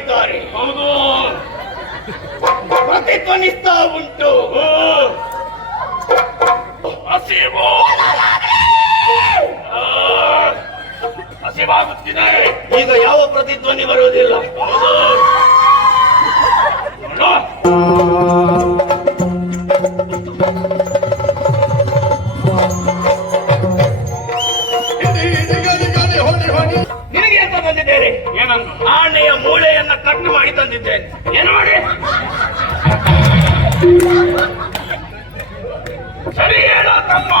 ಇದ್ದಾರೆ. ಹೌದು, ಪ್ರತಿಧ್ವನಿಸ್ತಾ ಉಂಟು. ಹಸಿವು ಹಸಿವಾಗುತ್ತಿದೆ. ಈಗ ಯಾವ ಪ್ರತಿಧ್ವನಿ ಬರುವುದಿಲ್ಲ. ನಿನಗೆ ಎಂತ ತಂದಿದ್ದೇನೆ? ಏನನ್ನು? ಆನೆಯ ಮೂಳೆಯನ್ನ ಕಟ್ ಮಾಡಿ ತಂದಿದ್ದೇನೆ. ಏನು ಮಾಡಿ? ಸರಿ ಹೇಳ ತಮ್ಮ.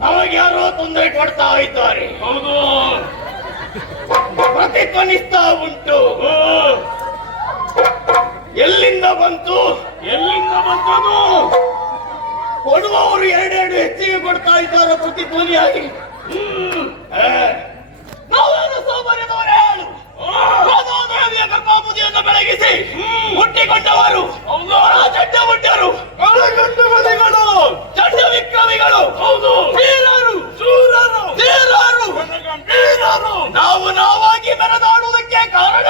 ನಮಗ್ಯಾರೋ ತೊಂದರೆ ಕೊಡ್ತಾ ಇದ್ದಾರೆ. ಹೌದು. ಪ್ರತಿಧ್ವನಿಸ್ತಾ ಉಂಟು. ಎಲ್ಲಿಂದ ಬಂತು? ಎಲ್ಲಿಂದ ಬಂದದು? ಕೊಡುವವರು ಎರಡೆರಡು ಹೆಚ್ಚಿಗೆ ಕೊಡ್ತಾ ಇದ್ದಾರೆ ಪ್ರತಿಧ್ವನಿಯಾಗಿ. ನಾವೇನು ಸೌಕರ್ಯದವರೇ ಹೇಳು. ದೇವಿಯ ಗರ್ಭಾಪುದಿಯನ್ನು ಬೆಳಗಿಸಿ ಹುಟ್ಟಿಕೊಂಡವರು ಚಡ್ಡ ಮುಟ್ಟರು, ಚಡ್ಡ ವಿಕ್ರಮಿಗಳು, ಹೌದು. ವೀರರು, ಶೂರರು, ಧೀರರು, ವೀರರು. ನಾವು ನಾವಾಗಿ ಮೆರೆದಾಡುವುದಕ್ಕೆ ಕಾರಣ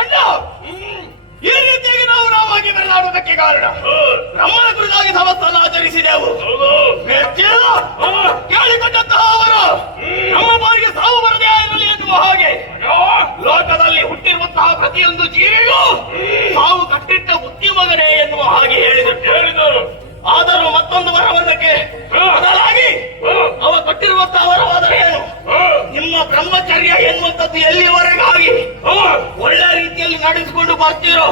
ಅಣ್ಣ, ಈ ರೀತಿಯಾಗಿ ನಾವು ನಾವಾಗಿ ಮೆರೆದಾಡುವುದಕ್ಕೆ ಕಾರಣ ಬ್ರಹ್ಮನ ಕುರಿತಾಗಿ ಸಮಸ್ತನ್ನು ಆಚರಿಸಿದೆವು. ಮೆಚ್ಚಿದ ಕೇಳಿಕೊಂಡಂತಹ ಅವರು ನಮ್ಮ ಬಾರಿಗೆ ಸಾವು ಬರದೇ ಇರಲಿ ಎನ್ನುವ ಹಾಗೆ ಲೋಕದಲ್ಲಿ ಹುಟ್ಟಿರುವಂತಹ ಪ್ರತಿಯೊಂದು ಜೀವಿಗೂ ಸಾವು ಕಟ್ಟಿಟ್ಟ ಬುದ್ಧಿ ಮಗನೇ ಎನ್ನುವ ಹಾಗೆ ಹೇಳಿದರು. ಆದರೂ ಮತ್ತೊಂದು ವರವನ್ನಕ್ಕೆ ಬದಲಾಗಿ ಅವ ಕೊಟ್ಟಿರುವಂತಹ ವರವಾದರೆ ಏನು? ನಿಮ್ಮ ಬ್ರಹ್ಮಚರ್ಯ ಎನ್ನುವಂಥದ್ದು ಎಲ್ಲಿಯವರೆಗಾಗಿ ಒಳ್ಳೆ ರೀತಿಯಲ್ಲಿ ನಡೆಸಿಕೊಂಡು ಬರ್ತೀರೋ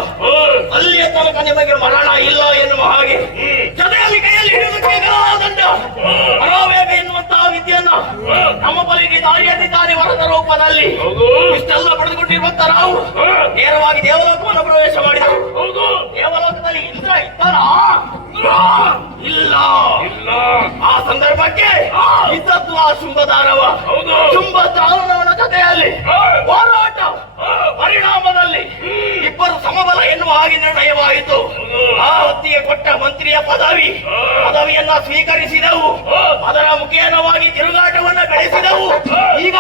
ಅಲ್ಲಿಯ ತನಕ ನಿಮಗೆ ಮರಣ ಇಲ್ಲ ಎನ್ನುವ ಹಾಗೆ ಜೊತೆಯಲ್ಲಿ ಕೈಯಲ್ಲಿ ಹಿಡಿಯುವುದಕ್ಕೆ ದಂಡ ಪರಾವೇಗ ಎನ್ನುವಂತಹ ವಿದ್ಯೆಯನ್ನು ನಮ್ಮ ಬಳಿಗೆ ದಾರಿಯಲ್ಲಿದ್ದಾನೆ ವರದ ರೂಪದಲ್ಲಿ ಇಷ್ಟೆಲ್ಲ ಪಡೆದುಕೊಂಡಿರುವಂತಹ ನಾವು ನೇರವಾಗಿ ದೇವಲೋಕವನ್ನು ಪ್ರವೇಶ ಮಾಡಿದರು. ದೇವಲೋಕದಲ್ಲಿ ಇಂದ್ರ ಇದ್ದಾರ? ಇಲ್ಲ. ಆ ಸಂದರ್ಭಕ್ಕೆ ಇದ್ದದ್ದು ಆ ಶುಂಭದಾರವ. ಶುಂಭದಾರವನ ಜೊತೆಯಲ್ಲಿ ಹೋರಾಟ ಪರಿಣಾಮದಲ್ಲಿ ಇಬ್ಬರು ಸಮಬಲ ಎನ್ನುವ ಹಾಗೆ ನಿರ್ಣಯವಾಯಿತು. ಆ ಹೊತ್ತಿಗೆ ಕೊಟ್ಟ ಮಂತ್ರಿಯ ಪದವಿಯನ್ನ ಸ್ವೀಕರಿಸಿದವು. ಅದರ ಮುಖೇನವಾಗಿ ತಿರುಗಾಟವನ್ನ ಬೆಳೆಸಿದವು. ಈಗ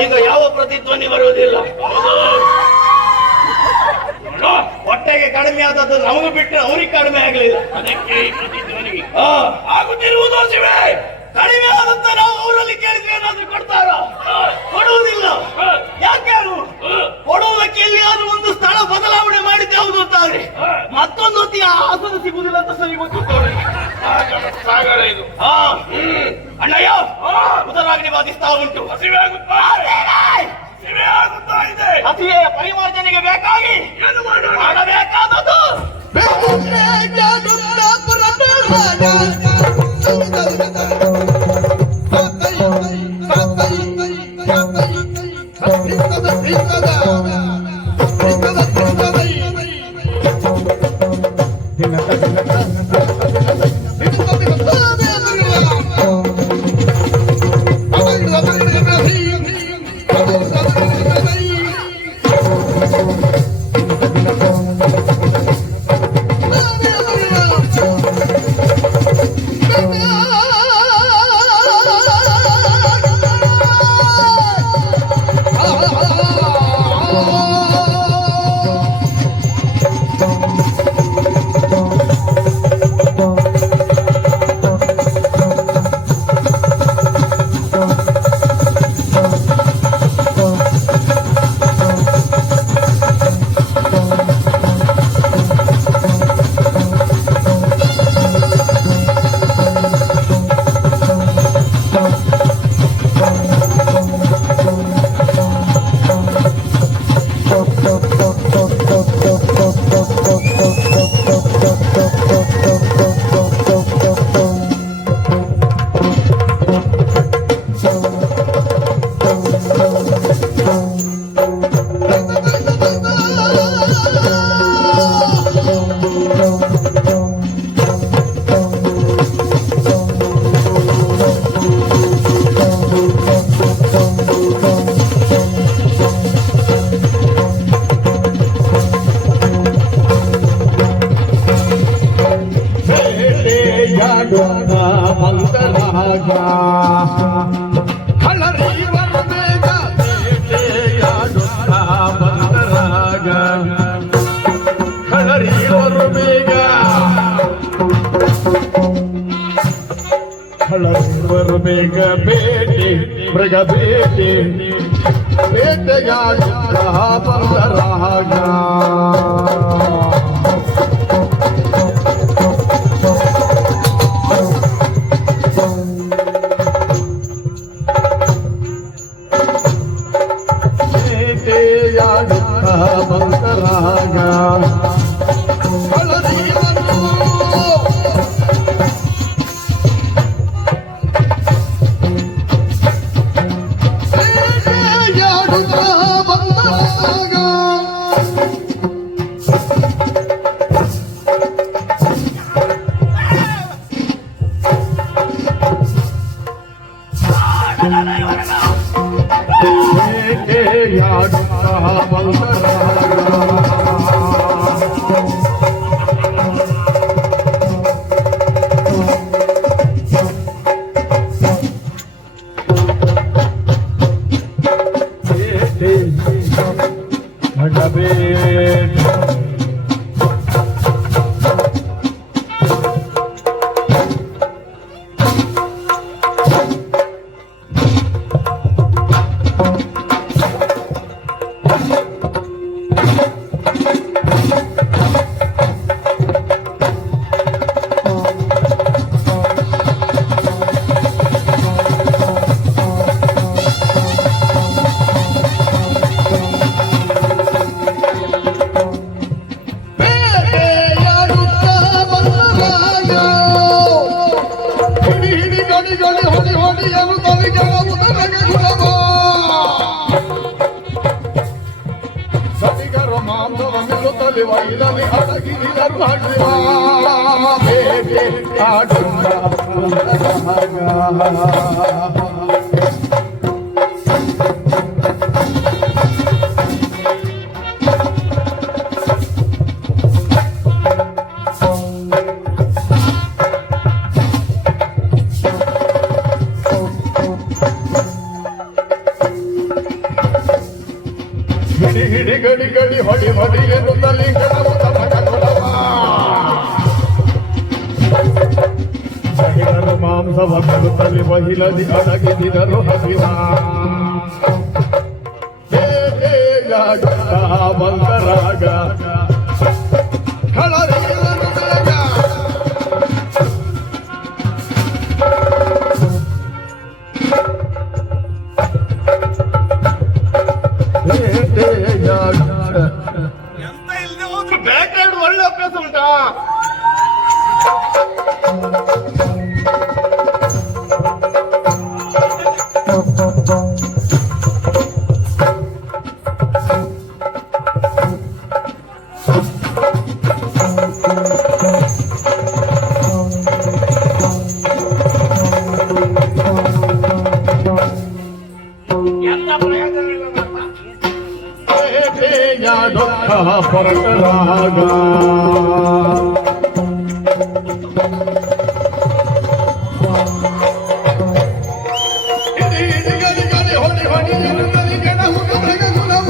ಈಗ ಯಾವ ಪ್ರತಿಧ್ವನಿ ಬರುವುದಿಲ್ಲ. ಹೊಟ್ಟೆಗೆ ಕಡಿಮೆ ಆದದ್ದು ನಮಗೂ ಬಿಟ್ಟರೆ ಅವ್ರಿಗೆ ಕಡಿಮೆ ಆಗಲಿಲ್ಲ. ಅದಕ್ಕೆ ಈ ಪ್ರತಿಧ್ವನಿ ಆಗುತ್ತಿರುವುದು ಶಿವೆ. ಕಡಿಮೆ ಆದಂತ ನಾವು ಅವರಲ್ಲಿ ಕೇಳಿದ್ರೆ ಏನಾದ್ರೂ ಕೊಡ್ತಾರ? ಕೊಡುವುದಿಲ್ಲ. ಯಾಕೆ? ಕೊಡುವುದಕ್ಕೆ ಎಲ್ಲಿಯಾದ್ರೂ ಒಂದು ಸ್ಥಳ ಬದಲಾವಣೆ ಮಾಡಿದ್ದೆ ಹೌದು ಅಂತಾರೆ. ಮತ್ತೊಂದು ಹೊತ್ತಿಗೆ ಆಸನ ಸಿಗುವುದಿಲ್ಲ ಅಂತ ಸರಿ ಗೊತ್ತಿರ್ತವ್ರೆ. ಸಾಗರ ಇದು. ಅಣ್ಣಯ್ಯ ಉದರಾಗ್ನಿ ಬಾಧಿಸ್ತಾ ಉಂಟು. ಹಸಿವೆ ಆಗುತ್ತಾ ಇದೆ. ಹಸಿವೆಯ ಪರಿಮಾರ್ಜನೆಗೆ ಬೇಕಾಗಿ ಏನು ಮಾಡೋಣ? ಮಾಡಬೇಕಾದದ್ದು ಬೇಗ ಬೇಟೆ ಮೃಗ ಬೇಟೆ ಬೇಟೆಗಾಡ ಬಂದರಾಗ ಬೇಟೆಯಾಡ ಬಂದರಾಗ ಹಿಡಿ ಗಡಿ ಗಡಿ ಹೊಡಿ ಹೊಡಿ ಎನ್ನುತ್ತಲಿ ಕೆಲವು ತಮಕ ಕುಲವ ಸಹಿದರು ಮಾಂಸವ ಬೆರುತ್ತಲಿ ಬಹಿಲದಿ ಅಡಗಿದಿದರು ಹಸಿವ ಬಂದರಾಗ ಎಂತ ಇಲ್ಲದೆ ಹೋದ್ರು ಬೇಟೆಯಾಡು ಒಳ್ಳೆ ಅಭ್ಯಾಸ ಉಂಟಾ? ಪರಕರಾಗ ಹೊಡಿ ಹೊಡಿ ಗಣ ಹುಡುಗ ಗುಣವ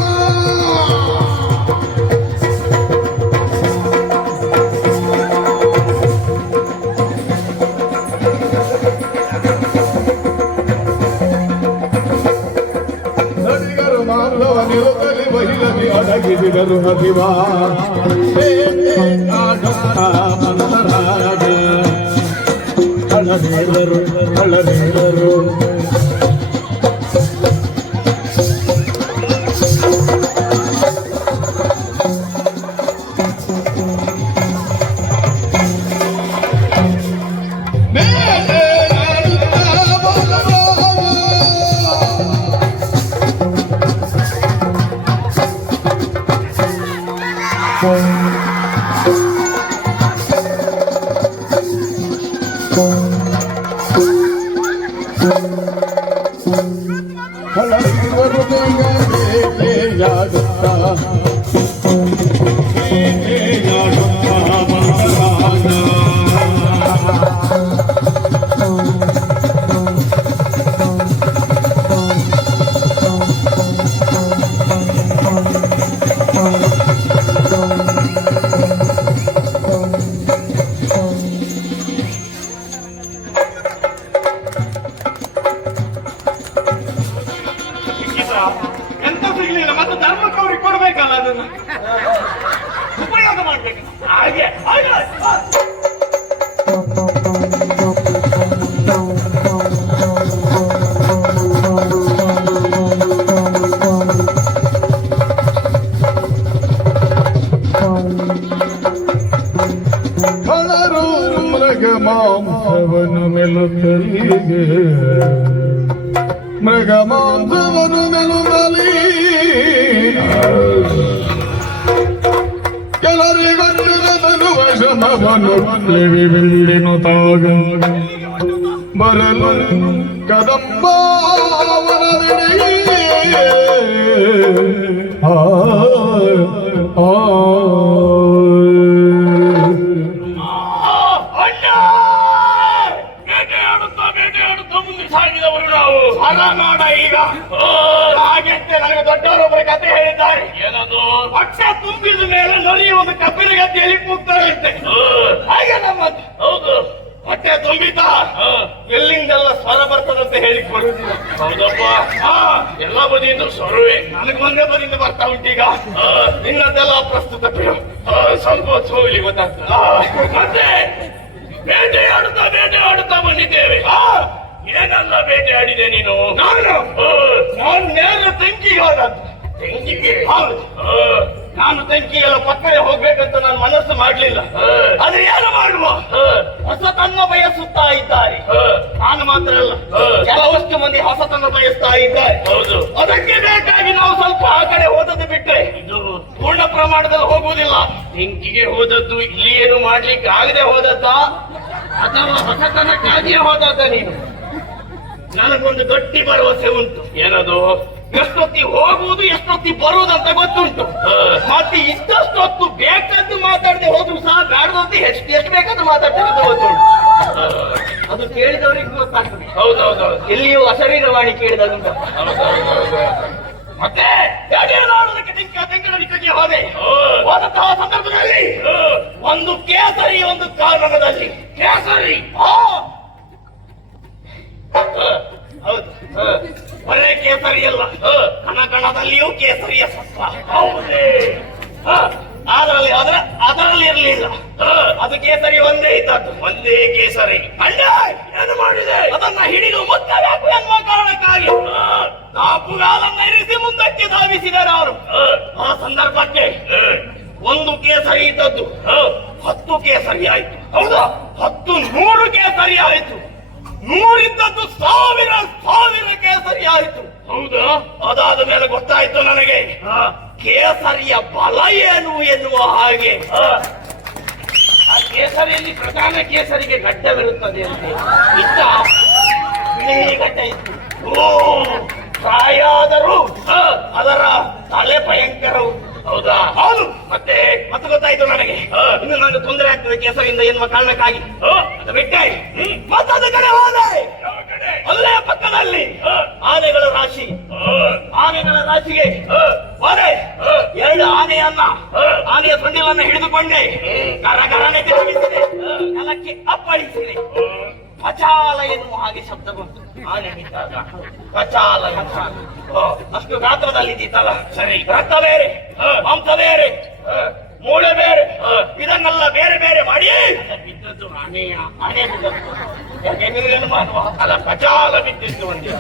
ನದಿಗರು ಮಾನವ ನಿಲುಕಲಿ ಬಹಿಲದಿ ಅಡಗಿಸಿದರು ಹದಿವಾ ಮನರಾಗ ಹಳನೇದರು ಹಳನೇದರು ಹಳನೇವರು ಬೇಗಯಾಗುತ್ತಾ ಎಂತ ಸಿಗ್ಲಿಲ್ಲ ಮತ್ತೆ ಧರ್ಮಕ್ಕೆ ಅವ್ರಿಗೆ ಕೊಡ್ಬೇಕಲ್ಲ ಅದನ್ನ ಉಪಯೋಗ ಮಾಡ್ಬೇಕು ಹಾಗೆ ಹಳರು ಮೃಗ ಮಾಂಸವನು ಮೆಲುತ್ತಲಿಗೆ ಮೃಗ ಮಾಂಸವನು ಮೆಲುತ್ತಲಿ ಕೆಲರಿಗೊಂದು ವಶಮವನು ಬೆಳ್ಳಿನು ತಾಗ ಬರಲು ಕದಂಬಾವನದೆಡೆಗೆ ಬೇಟೆಯಾಡುತ್ತಾ ಮುಂದೆ ಸಾಗಿದವರು ನಾವು ನೋಡ ಈಗ ಹಾಗೆ ನನಗೆ ದೊಡ್ಡವರೊಬ್ಬರ ಕತೆ ಹೇಳಿದ್ದಾರೆ. ಏನದು? ಹೊಟ್ಟೆ ತುಂಬಿದ ಮೇಲೆ ನರಿ ಒಂದು ಕಬ್ಬಿನ ಗದ್ದೆಯಲ್ಲಿ ಕೂಗ್ತಾರಂತೆ. ಹಾಗೆ ನಮ್ಮದು ಹೌದು. ಹೊಟ್ಟೆ ತುಂಬಿತಾ ಎಲ್ಲಿಂದೆಲ್ಲ ಸ್ವರ ಬರ್ತದಂತೆ ಹೇಳಿ ಕೊಡುವುದಿಲ್ಲ. ಹೌದಪ್ಪ, ಎಲ್ಲ ಬದಿಯಿಂದ ಸ್ವರವೇ. ನನಗೆ ಒಂದೇ ಬದಿಯಿಂದ ಬರ್ತಾ ಉಂಟೀಗ. ನಿನ್ನದೆಲ್ಲ ಪ್ರಸ್ತುತ ಬಿಡು. ಸ್ವಲ್ಪ ಹೊತ್ತು ಹೋಗ್ಲಿ ಗೊತ್ತಾಗ್ತದೆ. ಮತ್ತೆ ಬೇಟೆಯಾಡುತ್ತಾ ಬಂದಿದ್ದೇವೆ. ಏನೆಲ್ಲ ಬೇಟೆಯಾಡಿದೆ ನೀನು? ನಾನು ನೇರ ತೆಂಕಿಗೆ ಹೋದದ್ದು. ತೆಂಗಿಗೆ? ಹೌದು. ನಾನು ತೆಂಕಿಗೆಲ್ಲ ಪಕ್ಕನೆ ಹೋಗ್ಬೇಕಂತ ನಾನು ಮನಸ್ಸು ಮಾಡ್ಲಿಲ್ಲ. ಆದ್ರೆ ಏನು ಮಾಡುವ, ಹೊಸತನ್ನ ಬಯಸುತ್ತಾ ಇದ್ದಾರೆ. ನಾನು ಮಾತ್ರ ಅಲ್ಲ, ಕೆಲವಷ್ಟು ಮಂದಿ ಹೊಸತನ್ನ ಬಯಸ್ತಾ ಇದ್ದಾರೆ. ಹೌದು. ಅದಕ್ಕೆ ಬೇಕಾಗಿ ನಾವು ಸ್ವಲ್ಪ ಆ ಕಡೆ ಹೋದದ್ದು ಬಿಟ್ರೆ ಇದು ಪೂರ್ಣ ಪ್ರಮಾಣದಲ್ಲಿ ಹೋಗುವುದಿಲ್ಲ. ತೆಂಗಿಗೆ ಹೋದದ್ದು ಇಲ್ಲಿ ಏನು ಮಾಡ್ಲಿಕ್ಕೆ ಆಗದೆ ಹೋದದ್ದ ಅಥವಾ ಹೊಸತನಕ್ಕಾಗಿಯೇ ಹೋದದ್ದ ನೀನು? ನನಗೊಂದು ಗಟ್ಟಿ ಭರವಸೆ ಉಂಟು. ಏನದು? ಎಷ್ಟೊತ್ತಿ ಹೋಗುವುದು ಎಷ್ಟೊತ್ತಿ ಬರುವುದಂತ ಗೊತ್ತುಂಟು. ಮತ್ತೆ ಇದ್ದಷ್ಟೊತ್ತು ಬೇಕಂತ ಮಾತಾಡದೆ ಹೋದ್ರು ಸಹ ಬೇಡದಂತ ಎಷ್ಟು ಬೇಕಂತ ಮಾತಾಡ್ತಿರೋದು ಗೊತ್ತುಂಟು. ಅದು ಕೇಳಿದವರಿಗೆ ಗೊತ್ತಾಗ್ತದೆ. ಹೌದೌದೌದು. ಎಲ್ಲಿಯೂ ಅಶರೀರವಾಣಿ ಕೇಳಿದಂತ. ಮತ್ತೆ ನೋಡೋದಕ್ಕೆ ತೆಂಕಡಿಕೆ ಹೋದೆ. ಹೋದಂತಹ ಸಂದರ್ಭದಲ್ಲಿ ಒಂದು ಕೇಸರಿ, ಒಂದು ಕಾರಣದಲ್ಲಿ ಕೇಸರಿ. ಹೌದು, ಬರೇ ಕೇಸರಿ ಅಲ್ಲ, ಕಣಕಣದಲ್ಲಿಯೂ ಕೇಸರಿಯ ಸತ್ವ. ಹೌದೇ? ಅದರಲ್ಲಿ ಇರಲಿಲ್ಲ. ಅದು ಕೇಸರಿ ಒಂದೇ ಇದ್ದದ್ದು. ಒಂದೇ ಕೇಸರಿ. ಅಲ್ಲ, ಏನು ಮಾಡಿದೆ? ಅದನ್ನ ಹಿಡಿದು ಮುತ್ತಬೇಕು ಎನ್ನುವ ಕಾರಣಕ್ಕಾಗಿ ಕಾಪುಗಾಲನ್ನ ಇರಿಸಿ ಮುಂದಕ್ಕೆ ಧಾವಿಸಿದರು ಅವರು. ಆ ಸಂದರ್ಭಕ್ಕೆ ಒಂದು ಕೇಸರಿ ಇದ್ದದ್ದು 10 ಕೇಸರಿ ಆಯ್ತು. ಹೌದಾ? 10 100 ಕೇಸರಿ ಆಯ್ತು. 100 ಇದ್ದದ್ದು 1000 ಕೇಸರಿ ಆಯ್ತು. ಹೌದಾ? ಅದಾದ ಮೇಲೆ ಗೊತ್ತಾಯ್ತು ನನಗೆ ಕೇಸರಿಯ ಬಲ ಏನು ಎನ್ನುವ ಹಾಗೆ. ಆ ಕೇಸರಿಯಲ್ಲಿ ಪ್ರಧಾನ ಕೇಸರಿಗೆ ಗಡ್ಡವಿರುತ್ತದೆ ಅಂತ ಇತ್ತ ಬಿಳಿ ಗಡ್ಡ ಇತ್ತು. ಪ್ರಾಯ ಆದರೂ ಅದರ ತಲೆ ಭಯಂಕರ ಉಂಟು. ಹೌದಾ? ಹೌದು. ಮತ್ತೆ ಮತ್ತೆ ಗೊತ್ತಾಯ್ತು ನನಗೆ. ಇನ್ನು ನನಗೆ ತೊಂದರೆ ಆಗ್ತದೆ ಕೆಸರಿಂದ ಎನ್ನುವ ಕಾರಣಕ್ಕಾಗಿ ಅದು ಬಿಟ್ಟೆ ಮತ್ತೊಂದು ಕಡೆ ಹೋದೆ. ಅಲ್ಲೇ ಪಕ್ಕದಲ್ಲಿ ಆನೆಗಳ ರಾಶಿ. ಆನೆಗಳ ರಾಶಿಗೆ ಹೋದೆ. ಎರಡು ಆನೆಯನ್ನ ಆನೆಯ ಸೊಂಡಿಲನ್ನು ಹಿಡಿದುಕೊಂಡೆ ಗರಗರನೆ ತಿರುಗಿಸಿದೆ, ನೆಲಕ್ಕೆ ಅಪ್ಪಳಿಸಿದೆ. ಕಚಾಲ ಎನ್ನುವ ಹಾಗೆ ಶಬ್ದ ಬಂತು. ಆನೆ ಬಿದ್ದಾಗ ಕಚಾಲ ಕಚಾಲ. ಅಷ್ಟು ಗಾತ್ರದಲ್ಲಿದ್ದೀತಲ್ಲ. ಸರಿ. ರಕ್ತ ಬೇರೆ, ಮಾಂಸ ಬೇರೆ, ಮೂಳೆ ಬೇರೆ, ಇದನ್ನೆಲ್ಲ ಬೇರೆ ಬೇರೆ ಮಾಡಿ ಬಿದ್ದದ್ದು ಆನೆ ಬಿದ್ದದ್ದು. ಯಾಕೆ ನೀವೇನು ಮಾಡುವ? ಅಲ್ಲ, ಕಚಾಲ ಬಿದ್ದಿದ್ದು ಒಂದೇ.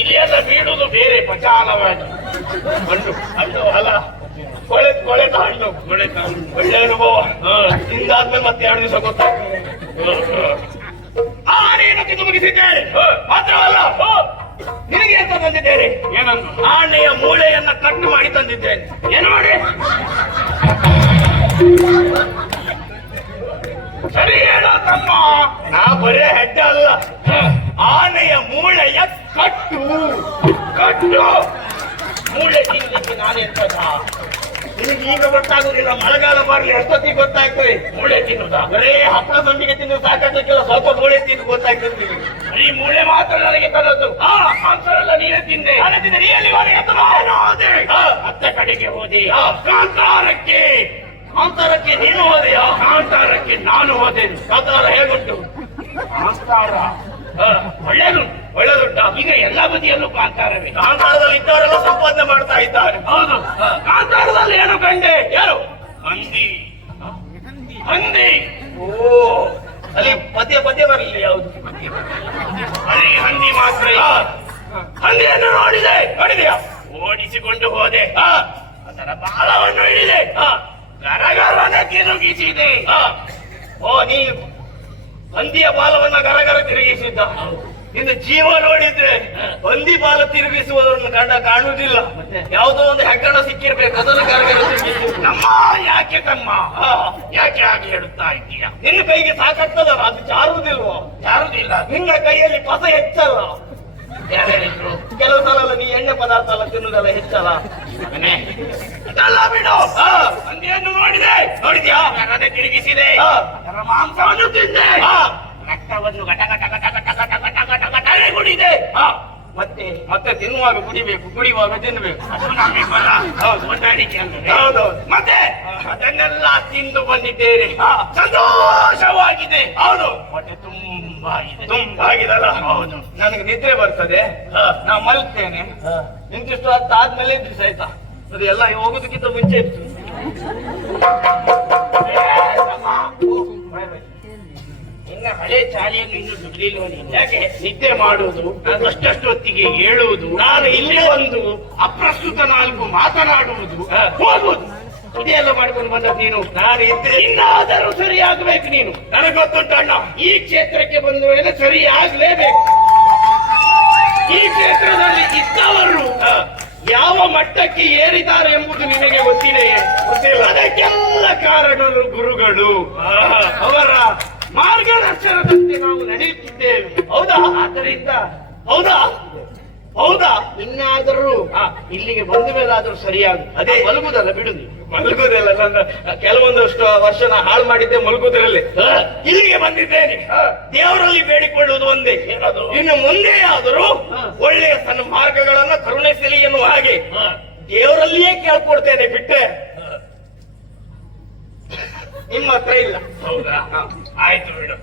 ಇಲ್ಲಿ ಎಲ್ಲ ಬೀಳುವುದು ಬೇರೆ ಪಚಾಲವಾಗಿ. ಹಣ್ಣು ಹಣ್ಣು ಅಲ್ಲ, ಕೊಳೆತ ಹಣ್ಣು. ಒಳ್ಳೆ ಅನುಭವ. ತಿಂದಾದ್ಮೇಲೆ ಮತ್ತೆ 2 ದಿವಸ ಗೊತ್ತಾಗ್ತದೆ. ಆನೆಯನ್ನು ತಿಂದು ಮುಗಿಸಿದ್ದೇನೆ. ಮಾತ್ರವಲ್ಲ, ನಿನಗೆ ಅಂತ ತಂದಿದ್ದೇನೆ. ಏನನ್ನು? ಆನೆಯ ಮೂಳೆಯನ್ನ ಕಟ್ಟು ಮಾಡಿ ತಂದಿದ್ದೇನೆ. ಏನು ಮಾಡಿ? ಸರಿ ಹೇಳ ತಮ್ಮ. ನಾ ಬರೇ ಹೆಡ್ಡ ಅಲ್ಲ, ಆನೆಯ ಮೂಳೆಯ ಕಟ್ಟು. ಕಟ್ಟು ಮೂಳೆ ತಿನ್ನಲಿಕ್ಕೆ ನಾನೆಂತದ? ನಿನಗೆ ಈಗ ಗೊತ್ತಾಗುದಿಲ್ಲ, ಮಳೆಗಾಲ ಬರ್ಲಿ ಅಷ್ಟೊತ್ತಿಗೆ ಗೊತ್ತಾಗ್ತದೆ. ಮೂಳೆ ತಿನ್ನುವುದಾ? ಬರೇ ಹಪ್ಪಳ ಸಂಡಿಗೆ ತಿನ್ನು ಸಾಕಾಗಲಿಕ್ಕೆಲ್ಲ ಸ್ವಲ್ಪ ಮೂಳೆ ತಿಂದು ಗೊತ್ತಾಗ್ತದೆ. ಬರೀ ಮೂಳೆ ಮಾತ್ರ ನನಗೆ ತರೋದು. ಮಾಂಸವೆಲ್ಲ ನೀನೇ ತಿಂದೆ. ನಾನೇ ತಿಂದೆ. ನೀ ಎಲ್ಲಿ ಹೋದೆ? ಏನೋ ಹೋದೆ. ಅತ್ತ ಕಡೆಗೆ ಹೋದೆ. ಕಾಂತಾರಕ್ಕೆ. ಕಾಂತಾರಕ್ಕೆ ನೀನು ಹೋದೆಯಾ? ಕಾಂತಾರಕ್ಕೆ ನಾನು ಹೋದೆನು. ಕಾಂತಾರ ಹೇಗುಂಟು? ಕಾಂತಾರ ಒಳ್ಳೆದು. ಒಳ್ಳೆದುಂಟ. ಈಗ ಎಲ್ಲಾ ಬದಿಯಲ್ಲೂ ಕಾಂತಾರವೇ. ಕಾಂತಾರದಲ್ಲಿ ಇದ್ದವರೆಲ್ಲ ಸಂಪಾದನೆ ಮಾಡ್ತಾ ಇದ್ದಾರೆ. ಹೌದು. ಕಾಂತಾರದಲ್ಲಿ ಏನು ಕಂಡೆ? ಯಾರು? ಹಂದಿ. ಹಂದಿ. ಓ, ಅಲ್ಲಿ ಪದ್ಯ ಬರಲಿಲ್ಲ. ಯಾವುದು? ಅಲ್ಲಿ ಹಂದಿ ಮಾತ್ರ. ಹಂದಿಯನ್ನು ನೋಡಿದೆಯಾ? ಓಡಿಸಿಕೊಂಡು ಹೋದೆ. ಅದರ ಬಾಲವನ್ನು ಹಿಡಿದೆ. ಗರಗರನೆ ತಿರುಗಿಸಿದೆ. ಓ, ನೀ ಹಂದಿಯ ಬಾಲವನ್ನ ಗರಗರ ತಿರುಗಿಸಿದ್ದ. ಇನ್ನು ಜೀವ ನೋಡಿದ್ರೆ ಹಂದಿ ಬಾಲ ತಿರುಗಿಸುವುದನ್ನು ಕಾಣುವುದಿಲ್ಲ. ಯಾವುದೋ ಒಂದು ಹೆಗ್ಗಣ ಸಿಕ್ಕಿರ್ಬೇಕು, ಅದನ್ನು ಗರಗರ ತಿರುಗಿಸಿ. ನಮ್ಮ ಯಾಕೆ ತಮ್ಮ? ಯಾಕೆ ಹಾಗೆ ಹೇಳುತ್ತಾ ಇದ್ದೀಯಾ? ನಿನ್ನ ಕೈಗೆ ಸಾಕಾಗ್ತದಲ್ಲ, ಅದು ಜಾರುವುದಿಲ್ವೋ? ಯಾರುದಿಲ್ಲ. ನಿನ್ನ ಕೈಯಲ್ಲಿ ಪಸ ಹೆಚ್ಚಲ್ಲ. ಯಾರು ಹೇಳಿದ್ರು? ಕೆಲವು ಸಲ ನೀ ಎಣ್ಣೆ ಪದಾರ್ಥ ಎಲ್ಲ ತಿನ್ನುವುದೆಲ್ಲ ಹೆಚ್ಚಲ್ಲ. ಇದೆಲ್ಲ ಬಿಡು. ಹಂದಿಯನ್ನು ನೋಡಿದ್ಯಾ? ಗರನೆ ತಿರುಗಿಸಿದೆ. ಅದರ ಮಾಂಸವನ್ನು ತಿಂದೆ. ರಕ್ತವನ್ನು ಘಟ ಘಟ ಘಟ ಘಟ ಘಟ ಘಟ ಘಟ ಘಟನೆ ಕುಡಿದೆ. ಮತ್ತೆ ತಿನ್ನುವಾಗ ಕುಡಿಬೇಕು, ಕುಡಿಯುವಾಗ ತಿನ್ಬೇಕು. ಅದು ನಮ್ಮಿಬ್ಬರ ಹೊಂದಾಣಿಕೆ ಅಲ್ಲವೇ? ಹೌದೌದು. ಮತ್ತೆ ಅದನ್ನೆಲ್ಲ ತಿಂದು ಬಂದಿದ್ದೇನೆ. ಸಂತೋಷವಾಗಿದೆ. ಹೌದು. ಹೊಟ್ಟೆ ತುಂಬಾಗಿದೆ. ತುಂಬಾಗಿದಲ್ಲ. ಹೌದು. ನನಗೆ ನಿದ್ರೆ ಬರ್ತದೆ, ನಾ ಮಲಗ್ತೇನೆ. ಇಂತಿಷ್ಟು ಹೊತ್ತು ಆದ್ಮೇಲೆ ದಿವಸ ಆಯ್ತಾ, ಅದು ಎಲ್ಲ ಹೋಗೋದಕ್ಕಿಂತ ಮುಂಚೆ ಇತ್ತು. ಇನ್ನ ಹಳೆ ಚಾಳಿಯನ್ನು ಇನ್ನು ದುಡ್ಲಿಲ್ಲ. ಯಾಕೆ ನಿದ್ದೆ ಮಾಡುವುದು, ಅಷ್ಟಷ್ಟು ಹೊತ್ತಿಗೆ ಏಳುವುದು, ನಾನು ಇಲ್ಲೇ ಒಂದು ಅಪ್ರಸ್ತುತ 4 ಮಾತನಾಡುವುದು, ಹೋಗುವುದು, ಇದೆಲ್ಲ ಮಾಡ್ಕೊಂಡು ಬಂದದ್ದು ನೀನು. ನಾನು ಇದ್ದೆ. ಇನ್ನಾದರೂ ಸರಿಯಾಗಬೇಕು ನೀನು. ನನಗೆ ಗೊತ್ತುಂಟು ಅಣ್ಣ, ಈ ಕ್ಷೇತ್ರಕ್ಕೆ ಬಂದ ಮೇಲೆ ಸರಿಯಾಗಲೇಬೇಕು. ಈ ಕ್ಷೇತ್ರದಲ್ಲಿ ಇದ್ದವರು ಯಾವ ಮಟ್ಟಕ್ಕೆ ಏರಿದ್ದಾರೆ ಎಂಬುದು ನಿನಗೆ ಗೊತ್ತಿದೆಯೇ? ಗೊತ್ತಿಲ್ಲ. ಅದಕ್ಕೆಲ್ಲ ಕಾರಣರು ಗುರುಗಳು. ಅವರ ಮಾರ್ಗದರ್ಶನದಂತೆ ನಾವು ನಡೆಯುತ್ತಿದ್ದೇವೆ. ಹೌದಾ? ಆದ್ದರಿಂದ ಹೌದಾ? ಇನ್ನಾದರೂ ಇಲ್ಲಿಗೆ ಬಂದ ಮೇಲಾದ್ರೂ ಸರಿಯಾಗಿ ಅದೇ ಮಲಗುದಲ್ಲ ಬಿಡುದು. ಮಲಗುದಿಲ್ಲ. ನನ್ನ ಕೆಲವೊಂದಷ್ಟು ವರ್ಷ ಹಾಳು ಮಾಡಿದ್ದೆ ಮಲಗುವುದರಲ್ಲಿ. ಇಲ್ಲಿಗೆ ಬಂದಿದ್ದೇನೆ. ದೇವರಲ್ಲಿ ಬೇಡಿಕೊಳ್ಳುವುದು ಒಂದೇ, ಇನ್ನು ಮುಂದೆ ಆದರೂ ಒಳ್ಳೆಯ ಸನ್ಮಾರ್ಗಗಳನ್ನ ಕರುಣಿಸಲಿ ಎನ್ನುವ ಹಾಗೆ ದೇವರಲ್ಲಿಯೇ ಕೇಳ್ಕೊಡ್ತೇನೆ. ಬಿಟ್ಟರೆ ನಿಮ್ಮ ಹತ್ರ ಇಲ್ಲ. ಹೌದಾ? ಆಯ್ತು ಬಿಡು.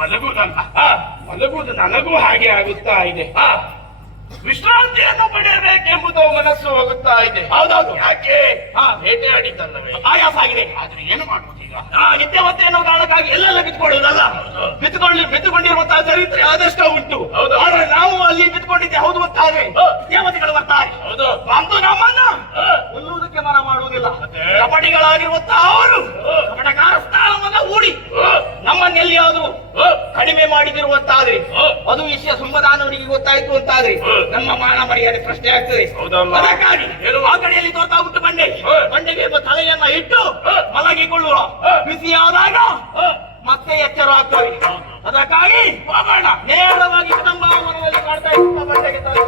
ಮಲಗುದಲ್ಲ, ಮಲಗುದು ನನಗೂ ಹಾಗೆ ಆಗುತ್ತಾ ಇದೆ. ವಿಶ್ರಾಂತಿಯನ್ನು ಪಡೆಯಬೇಕೆಂಬುದು ಮನಸ್ಸು ಹೋಗುತ್ತಾ ಇದೆ. ಹೌದೌದು. ಯಾಕೆ? ಬೇಟೆ ಆಡಿದ್ದಲ್ಲವೇ? ಆಯಾಸ ಆಗಿದೆ. ಆದ್ರೆ ಏನು ಮಾಡುವುದು ಈಗ? ನಿತ್ಯ ಮತ್ತೆ ಅನ್ನೋ ಕಾರಣಕ್ಕಾಗಿ ಎಲ್ಲೆಲ್ಲ ಬಿತ್ಕೊಳ್ಳುವುದಲ್ಲ. ಬಿತ್ತುಕೊಂಡಿರುವಂತಹ ಚರಿತ್ರೆ ಆದಷ್ಟು ಉಂಟು. ಹೌದು. ಆದ್ರೆ ನಾವು ಅಲ್ಲಿ ಬಿತ್ಕೊಂಡಿದ್ದೆ ಹೌದು ಗೊತ್ತಾದ್ರೆ ದೇವತೆಗಳು ಬರ್ತಾರೆ. ಹೌದು. ಬಂದು ನಮ್ಮನ್ನ ಕೊಲ್ಲುವುದಕ್ಕೆ ಮನ ಮಾಡುವುದಿಲ್ಲ. ಕಪಟಿಗಳಾಗಿರುವಂತಹ ಅವರು ಕಪಟಕಾರ ಸ್ಥಾನವನ್ನ ಹೂಡಿ ನಮ್ಮನ್ನೆಲ್ಲಿಯಾದರೂ ಕಡಿಮೆ ಮಾಡಿದಿರುವಂತಾದ್ರೆ, ಅದು ವಿಷಯ ಸುಮ್ಮದಾನವನಿಗೆ ಗೊತ್ತಾಯ್ತು ಅಂತಾದ್ರೆ ನಮ್ಮ ಮಾನ ಮರ್ಯಾದೆ ಪ್ರಶ್ನೆ ಆಗ್ತದೆ. ಅದಕ್ಕಾಗಿ ಆ ಕಡೆಯಲ್ಲಿ ತೋರ್ತಾ ಬಿಟ್ಟು ಬಂಡೆಗೆ ತಲೆಯನ್ನ ಇಟ್ಟು ಮಲಗಿಕೊಳ್ಳುವ. ಬಿಸಿಯಾದಾಗ ಮತ್ತೆ ಎಚ್ಚರ ಆಗ್ತವೆ. ಅದಕ್ಕಾಗಿ ಹೋಗೋಣ ನೇರವಾಗಿ ಕದಂಬ ಮನೆಯಲ್ಲಿ ಕಾಡ್ತಾ ಇರುವ ಬಂಡೆಗೆ ತಲೆ